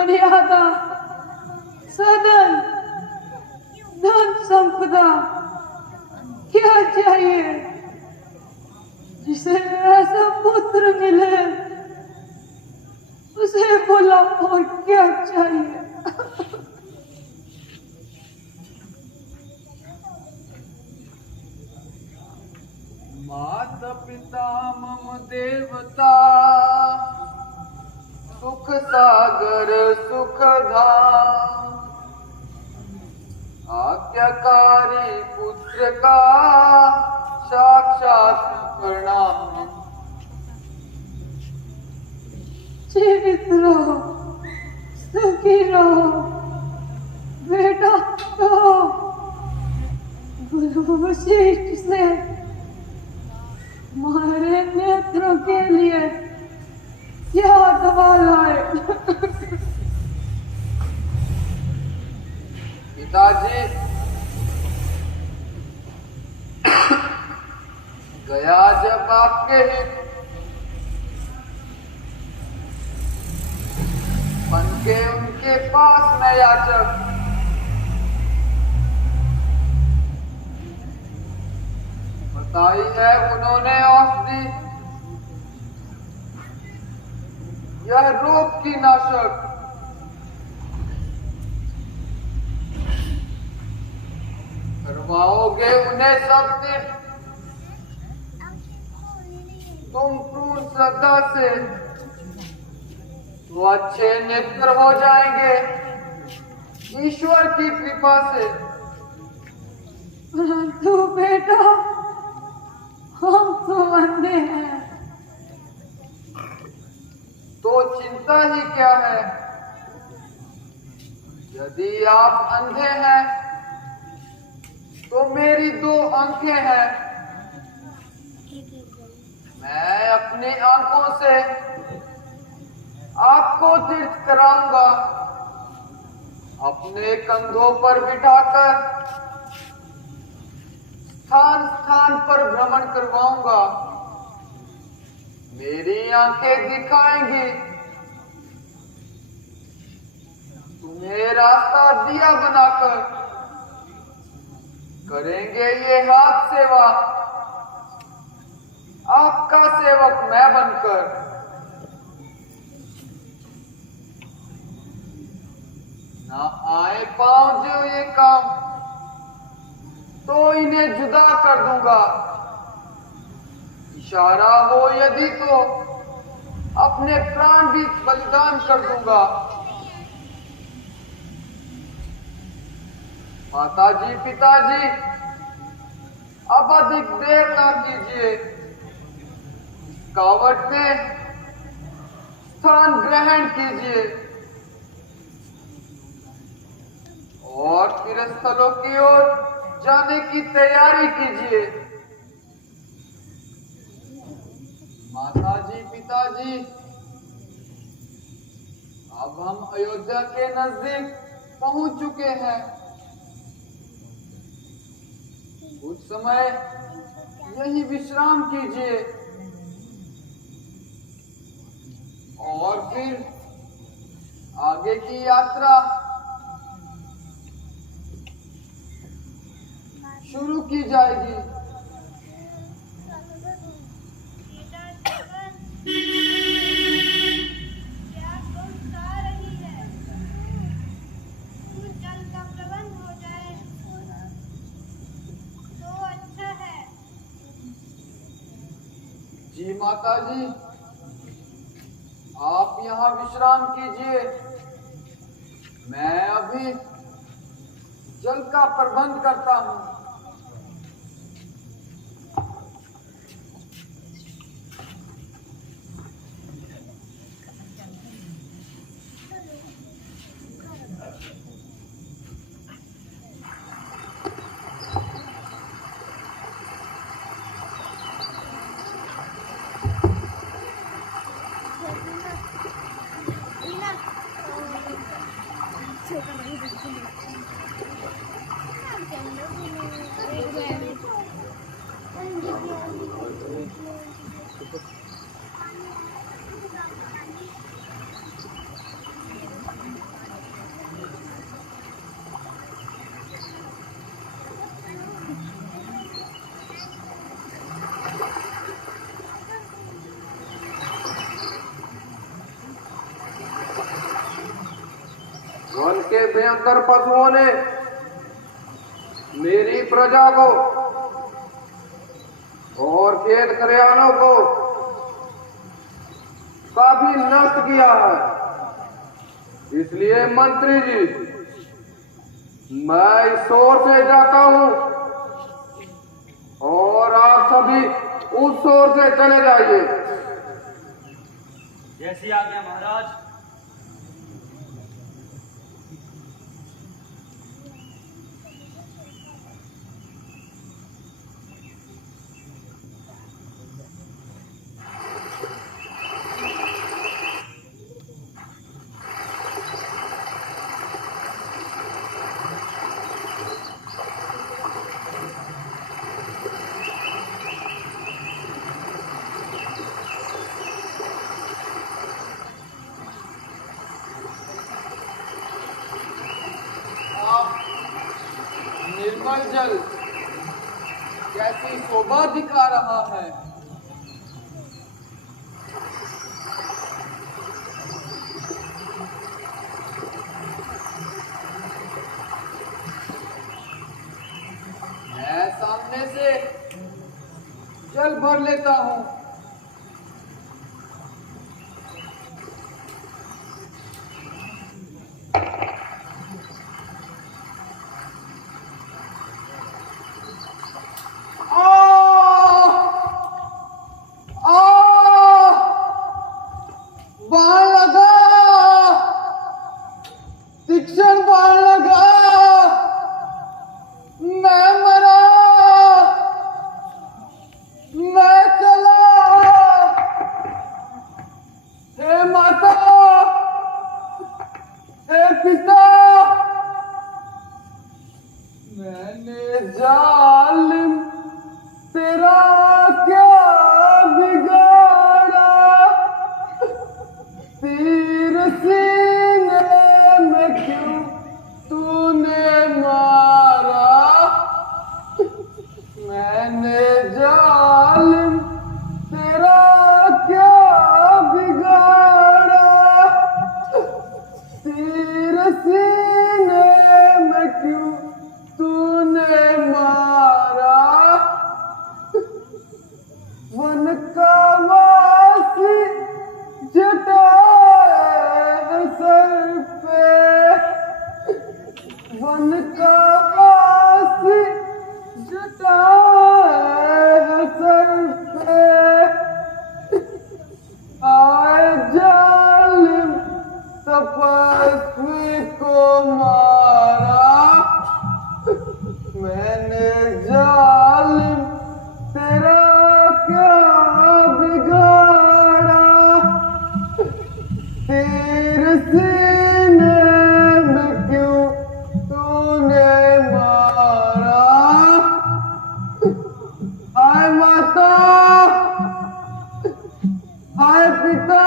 मर्यादा, सदन, धन संपदा क्या चाहिए? जिसे ऐसा पुत्र मिले उसे बोला और क्या चाहिए? माता पिता मम देवता, सुख सागर सुख धाम, आज्ञाकारी पुत्र का साक्षात प्रणाम। जीवित रहो, सुखी रहो, बेटा कहो। गुरु वशिष्ठ से हमारे नेत्रों के लिए क्या दवा लाए? पिताजी, गया जब आपके हित, बन के उनके पास मैं याचक, बताई है उन्होंने औषधि, यह रोग की नाशक। करवाओगे उन्हें सब दिन तुम पूर्ण श्रद्धा से, तो अच्छे नेत्र हो जाएंगे ईश्वर की कृपा से। परंतु बेटा, हम तो अंधे हैं। तो चिंता ही क्या है? यदि आप अंधे हैं तो मेरी 2 आंखें हैं। मैं अपनी आंखों से आपको तीर्थ कराऊंगा, अपने कंधों पर बिठाकर स्थान स्थान पर भ्रमण करवाऊंगा। मेरी आंखें दिखाएंगी तुम्हें रास्ता दिया बनाकर, करेंगे ये हाथ सेवा आपका सेवक मैं बनकर। ना आए पांव जो ये काम, तो इन्हें जुदा कर दूंगा। इशारा हो यदि तो अपने प्राण भी बलिदान कर दूंगा। माताजी, पिताजी, अब अधिक देर ना कीजिए, कावट में स्थान ग्रहण कीजिए और तीर्थस्थलों की ओर जाने की तैयारी कीजिए। माताजी, पिताजी, अब हम अयोध्या के नजदीक पहुंच चुके हैं। कुछ समय यही विश्राम कीजिए और फिर आगे की यात्रा शुरू की जाएगी। क्या तुम गा रही है? कुछ जल का प्रबंध हो जाए तो अच्छा है। जी माताजी, आप यहाँ विश्राम कीजिए, मैं अभी जल का प्रबंध करता हूँ। वन के भयंकर पशुओं ने मेरी प्रजा को और खेत खलिहानों को काफी नष्ट किया है। इसलिए मंत्री जी, मैं इस ओर से जाता हूं और आप सभी उस ओर से चले जाइए। जैसी आज्ञा महाराज। निर्मल जल कैसी शोभा दिखा रहा है। मैं सामने से जल भर लेता हूं। बाण लगा, तीक्ष्ण बाण लगा, मैं मरा, मैं चला। हे माता, हे पिता, मैंने जालिम तेरा क्या बिगाड़ा, तीर सीने में क्यों तूने मारा, मैंने जालिम तेरा क्या बिगाड़ा, तीर सीने में क्यों तूने मारा, वन का वासी जटा सर पे, वन का वासी जटा सर पे, आए जालिम तपस्वी को मारा, मैंने जालिम तेरा क्या बिगाड़ा, तेरे सीने में क्यों तूने मारा, हाय माता, हाय पिता,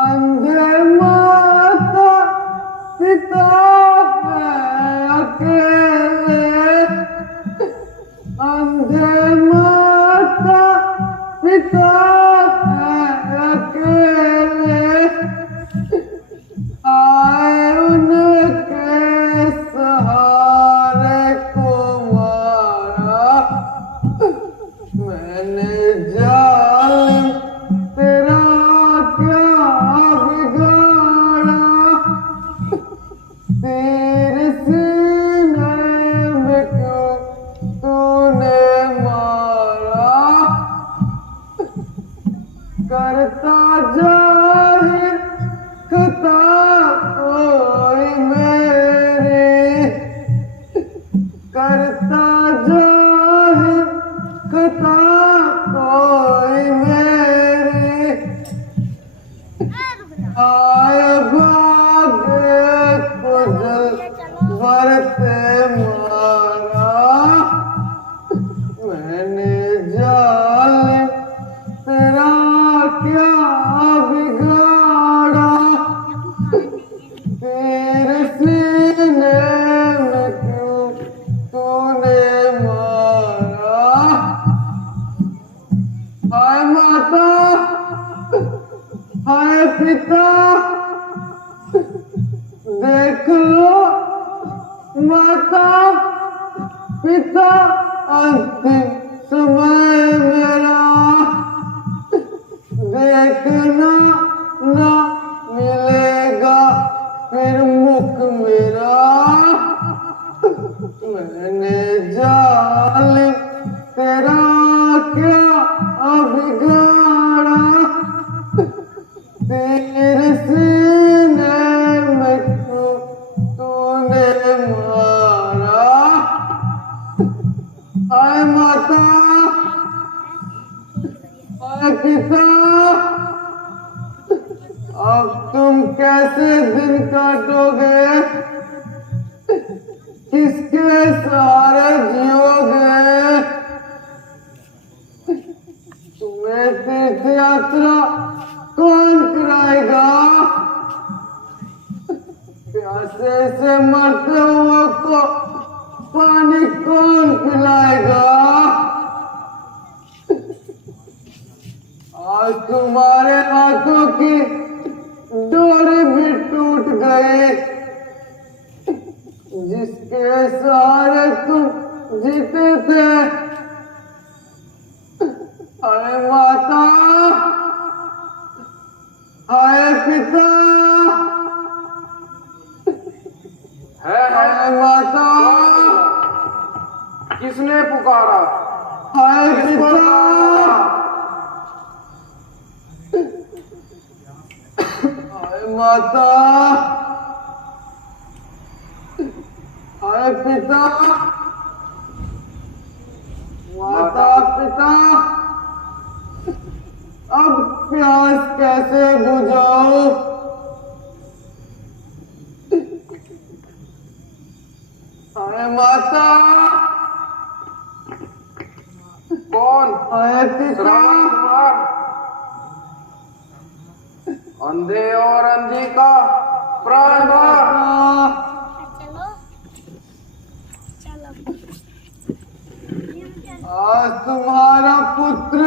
अंधे माता पिता है अकेले, अंधे माता पिता है अकेले, आए उनके सहारे को मारा, मैंने जालिम तेरा क्या बिगाड़ा, तेरे सीने में क्यों तूने मारा, करता जाहिर खता कोई मेरी, करता जाहिर खता कोई मेरी, आय भागे को जल बरते मारा, मैंने जालिम तेरा क्या बिगाड़ा, तेरे सीने में क्यों तूने मारा, हाय माता, हाय पिता, देख लो माता पिता, अंतिम समय मेरा, देखना ना मिलेगा फिर मुख मेरा। मैंने जालिम तेरा क्या बिगाड़ा, तेरे सीने में तूने मारा। हाय माता, हाय पिता, अब तुम कैसे दिन काटोगे, किसके सहारे जियोगे? तुम्हें तीर्थ यात्रा कौन कराएगा? प्यासे से मरते हुए को पानी कौन पिलाएगा? आज तुम्हारे हाथों की डोरी भी टूट गई, जिसके सहारे तुम जीते थे। हाय माता, हाय पिता, हाय माता, किसने पुकारा? हाय पिता, हाय माता, हाय पिता, माता पिता, अब प्यास कैसे बुझाऊं? हाय माता, कौन? हाय पिता, श्रवण कुमार, अंधे और अंधी का प्राण भार। चलो आज तुम्हारा पुत्र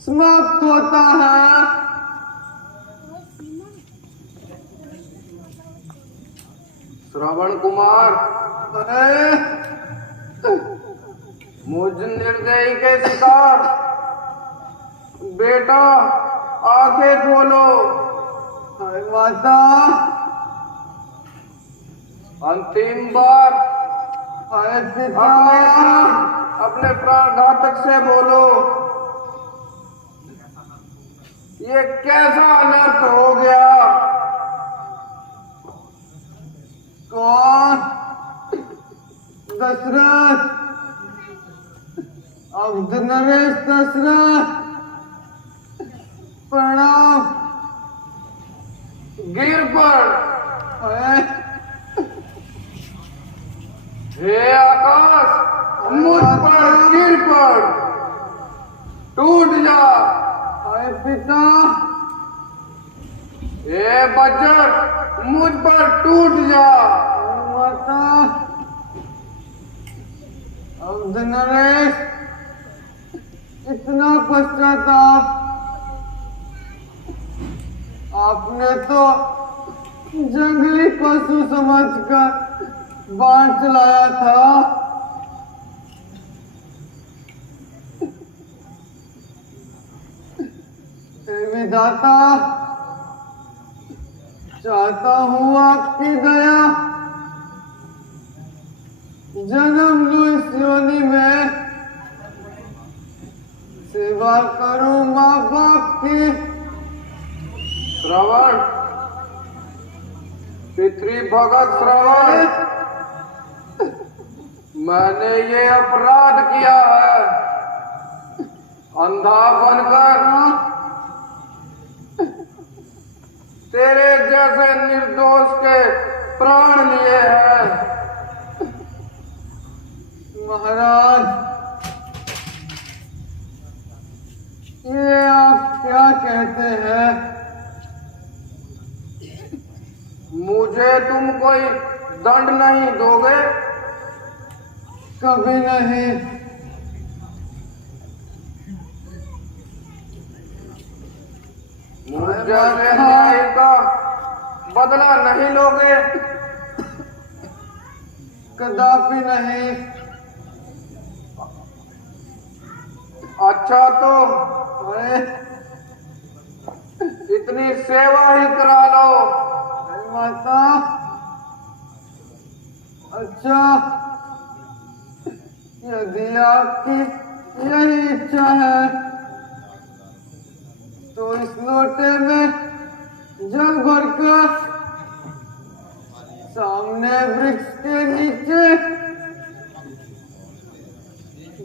समाप्त होता है। श्रवण कुमार, अरे मुझ निर्दयी के शिकार, बेटा आंखें खोलो। हाय माता, अंतिम बार हाय पिता, अपने प्राण घातक से बोलो, ये कैसा अनर्थ हो गया? कौन? दशरथ, अब नरेश दशरथ, प्रणाम। गिर पड़, हाय हे आकाश, मुझ पर गिर पड़, टूट जा। हाय पिता, हे बज्र, मुझ पर टूट जा। हाय माता, अब नरेश, इतना पश्चाताप आपने तो जंगली पशु समझकर बाण चलाया था। हे विधाता, चाहता हूँ आपकी दया, जन्म लूं इस योनि में, सेवा करूं माँ बाप की। श्रवण, पितृ भगत श्रवण, मैंने ये अपराध किया है, अंधा बनकर तेरे जैसे निर्दोष के प्राण लिए हैं। महाराज, ये आप क्या कहते हैं? मुझे तुम कोई दंड नहीं दोगे? कभी नहीं। मुझ जैसे न्यायी का बदला नहीं लोगे? कदापि नहीं। अच्छा तो अरे इतनी सेवा ही करा लो। माता, अच्छा यदि आपकी यही इच्छा है तो इस लोटे में जल भरकर सामने वृक्ष के नीचे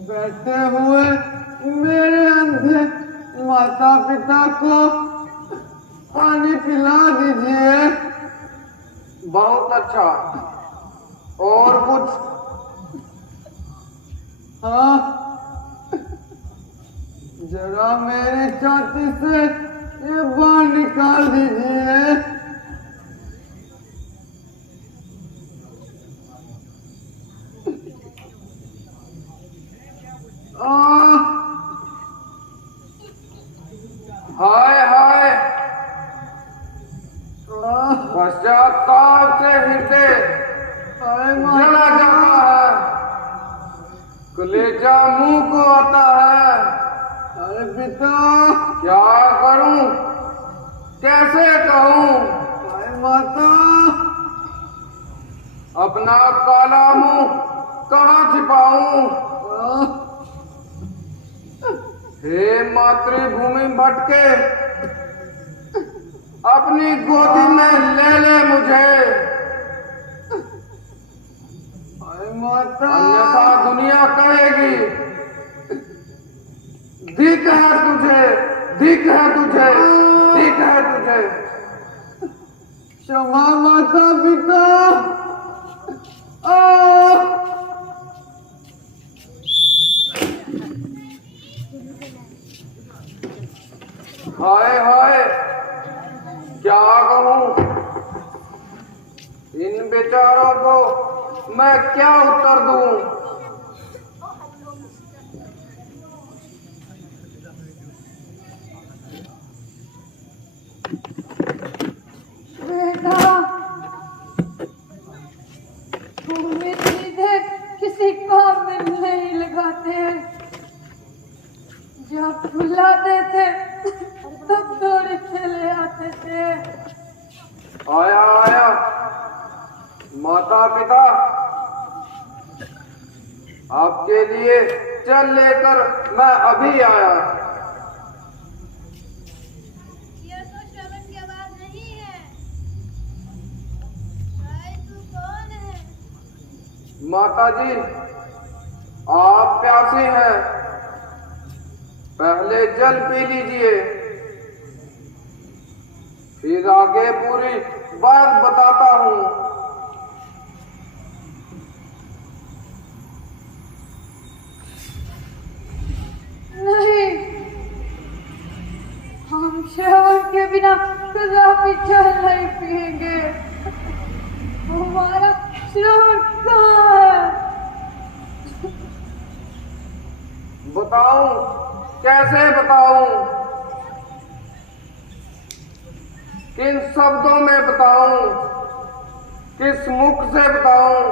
बैठे हुए मेरे अंधे माता पिता को पानी पिला दीजिए। बहुत अच्छा। और कुछ? हाँ, जरा मेरी छाती से ये बाण निकाल दीजिए। हाय हाय, पश्चाताप से हृदय जला जाता है, कलेजा मुंह को आता है। अरे पिता, क्या करूं, कैसे कहूं? अरे माता, अपना काला मुंह कहाँ छिपाऊं? हे मातृभूमि भटके, अपनी गोदी में ले मुझे, अरे माता, अन्यथा दुनिया कहेगी धिक है तुझे, धिक है तुझे, धिक है तुझे। क्षमा माता पिता। हाय हाय, क्या कहूं? इन बेचारों को मैं क्या उत्तर दूं? बेटा, तुम इतनी देर किसी काम में नहीं लगाते। जब बुलाते थे तब दौड़े चले आते थे। आया आया, माता पिता आपके लिए चल लेकर मैं अभी आया। यह तो श्रवण की आवाज नहीं है। भाई तू कौन है? माता जी, आप प्यासे हैं, पहले जल पी लीजिए, फिर आगे पूरी बात बताता हूं। नहीं, हम श्रवण के बिना कदापि जल नहीं पिएंगे। हमारा श्रवण कहाँ है? बताऊं, कैसे बताऊं, किन शब्दों में बताऊं, किस मुख से बताऊं?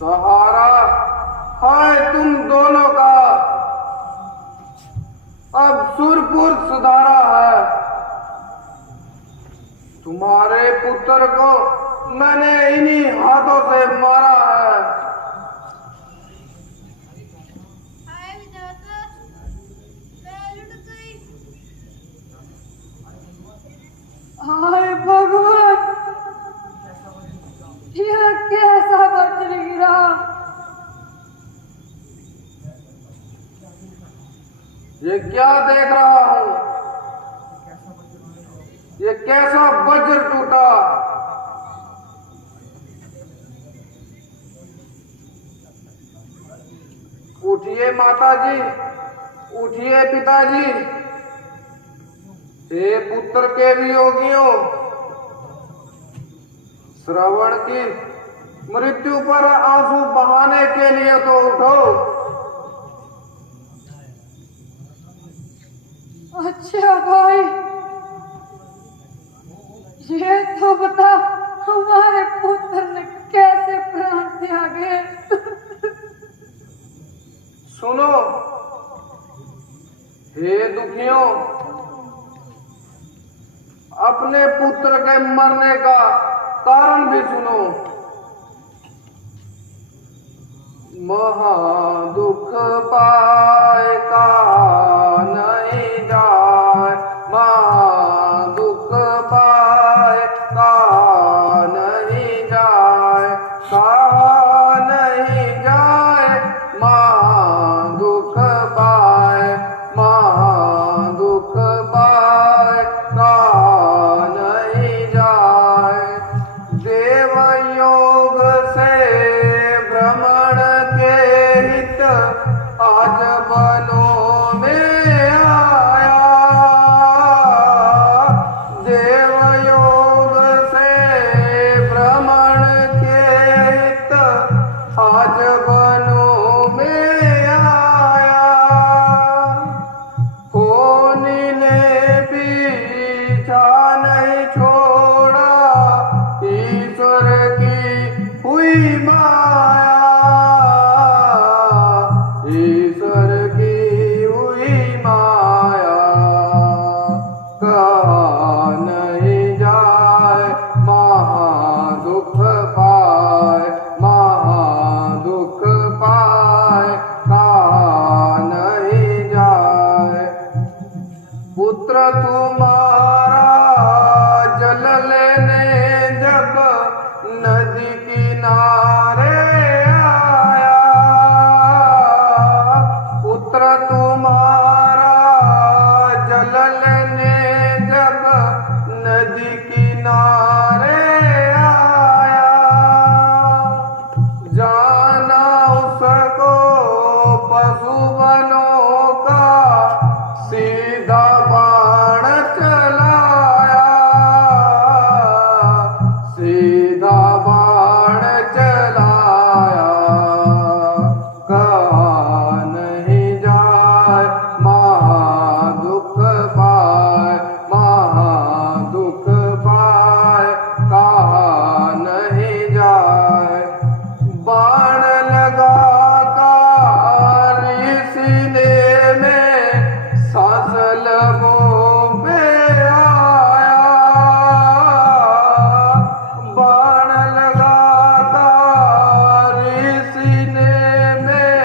सहारा है तुम दोनों का, अब सुरपुर सुधारा है। तुम्हारे पुत्र को मैंने इन्हीं हाथों से मारा है। हाय विधाता, मैं लुट गई। हाय भगवान, यह कैसा वज्र गिरा? ये क्या देख रहा हूं? ये कैसा वज्र टूटा? उठिए माताजी, उठिए पिताजी, हे पुत्र के वियोगियों, श्रवण की मृत्यु पर आंसू बहाने के लिए तो उठो। अच्छा भाई, ये तो बता, हमारे पुत्र ने कैसे प्राण त्यागे? सुनो हे दुखियों, अपने पुत्र के मरने का कारण भी सुनो। महा दुख पाए का नहीं जाए, महा दुख पाए का नहीं जाए, का नहीं जाए, महा दुख पाए, महा दुख पाए का नहीं जाए। देव योग से भ्रमण के हित आज बनों में आया, देव योग से भ्रमण के हित आज बनों में आया। होनी ने पीछा नहीं छोड़ा, ईश्वर की हुई माया, ईश्वर की हुई माया। कहा नहीं जाए, महा दुख पाए, महा दुख पाए, कहा नहीं जाए। पुत्र तुम्हारा जल लेने जब नदी किनारे आया, पुत्र तुम्हारा जल लेने जब नदी किनारे आया। जाना उसको पशु बनों का सीधा बाण चलाया, सीधा बाण चलाया। कहा नहीं जाए, महा दुख पाए, महा दुख पाए, कहा नहीं जाए। बाण लगा कारी सीने में, सांस लबों पे आया, बाण लगा कारी सीने में,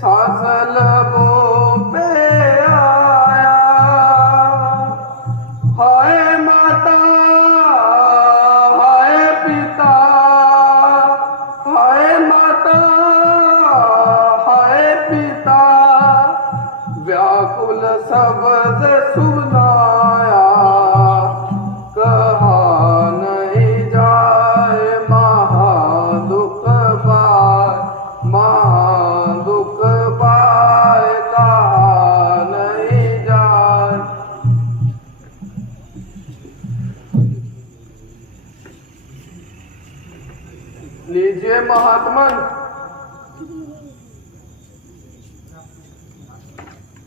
सांस लबों पे आया। हाय माता, हाय पिता, हाय माता, हाय पिता, व्याकुल शब्द सुनाया। कहा नहीं जाए, महा दुख पाए, महा दुख पाए, कहा नहीं जाए। लीजिए महात्मन,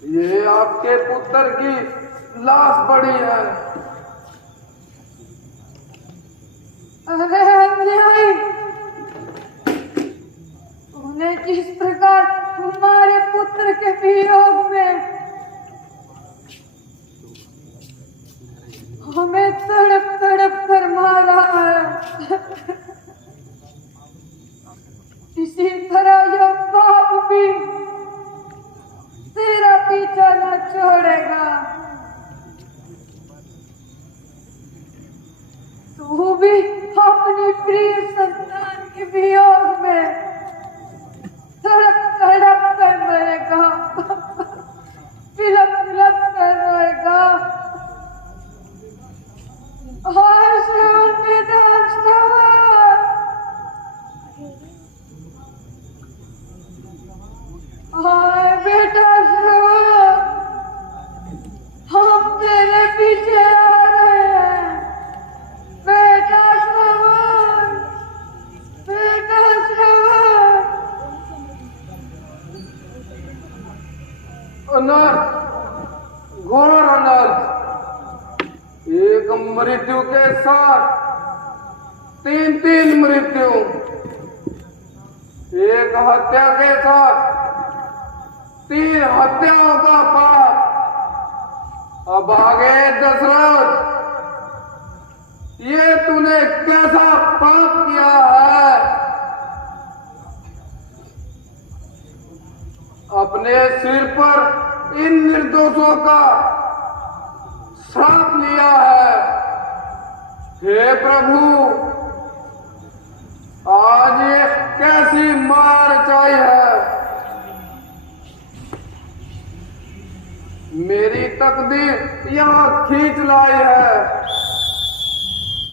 ये आपके पुत्र की लाश पड़ी है। अरे अन्यायी, उन्हें किस प्रकार हमारे पुत्र के वियोग में हमें तड़प तड़प कर मारा है, इसी तरह यह पाप भी तेरा पीछा न छोड़ेगा। तू भी अपनी प्रिय संतान के वियोग में तड़प तड़प कर मरेगा, विलप विलप कर रोएगा। हाय श्रवण बेटा, श्रवण, हाय बेटा श्रवण, हम तेरे पीछे आ रहे हैं। बेटा श्रवण, बेटा श्रवण। मृत्यु के साथ तीन तीन मृत्यु, एक हत्या के साथ 3 हत्याओं का पाप। अब आगे दशरथ, ये तूने कैसा पाप किया है? अपने सिर पर इन निर्दोषों का श्राप लिया है। हे प्रभु, आज ये कैसी मार रचाई है? मेरी तकदीर यहाँ खींच लाई है।